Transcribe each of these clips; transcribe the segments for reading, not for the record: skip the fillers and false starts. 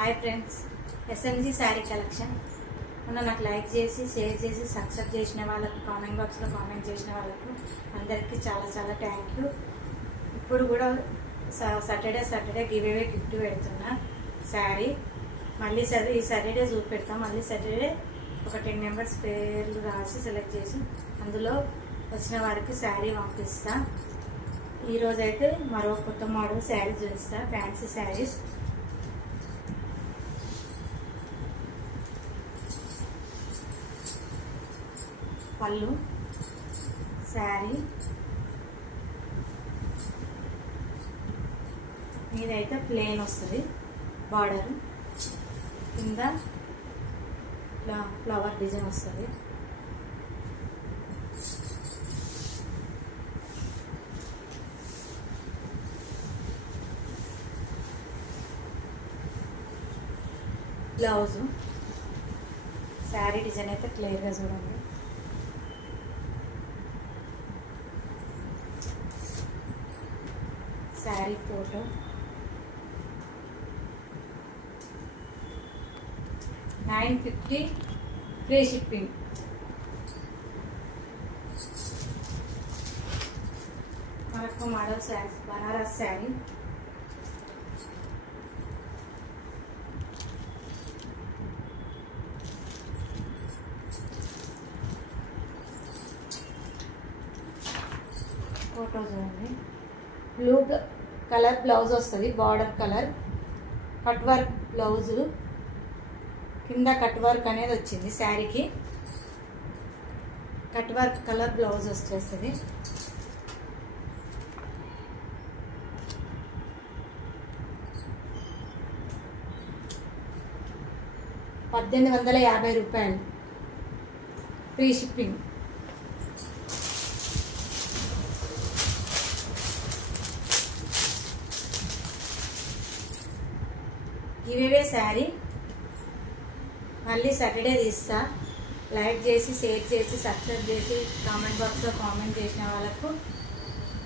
Hi friends, SMG sari collection. మొన్న నాకు like చేసి షేర్ చేసి సబ్స్క్రైబ్ చేసిన వాళ్ళకు, కామెంట్ బాక్స్లో కామెంట్ చేసిన వాళ్ళకు అందరికీ చాలా చాలా థ్యాంక్ యూ. ఇప్పుడు కూడా సాటర్డే గివ్ అవే గిఫ్ట్ పెడుతున్నా శారీ. మళ్ళీ ఈ సాటర్డే చూపెడతాం. మళ్ళీ సాటర్డే ఒక 10 మెంబర్స్ పేర్లు రాసి సెలెక్ట్ చేసి అందులో వచ్చిన వారికి శారీ పంపిస్తా. ఈరోజైతే మరో కొత్త మోడల్ శారీ చూపిస్తా. ఫ్యాన్సీ శారీస్, పళ్ళు, శారీ మీదైతే ప్లెయిన్ వస్తుంది. బార్డర్ కింద ఫ్లవర్ డిజైన్ వస్తుంది. బ్లౌజు శారీ డిజైన్ అయితే క్లియర్గా చూడండి. Sari photo, $950 free shipping. మనకు మోడల్ శారీ బనారస్ శారీ. ఫోటో చూడండి. బ్లూ కలర్ బ్లౌజ్ వస్తుంది. Border colour cut work blouse, కింద కట్ వర్క్ అనేది వచ్చింది. శారీకి కట్ వర్క్ కలర్ బ్లౌజ్ వచ్చేస్తుంది. $1850 ఫ్రీ షిప్పింగ్. ఇవే శారీ మళ్ళీ సాటర్డే తీస్తా. లైక్ చేసి షేర్ చేసి సబ్స్క్రైబ్ చేసి కామెంట్ బాక్స్లో కామెంట్ చేసిన వాళ్ళకు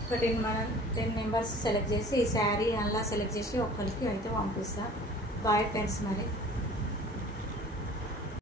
ఒక 10 మెంబర్స్ సెలెక్ట్ చేసి ఈ శారీ అలా సెలెక్ట్ చేసి ఒక్కరికి అయితే పంపిస్తా. Boy friends. మరి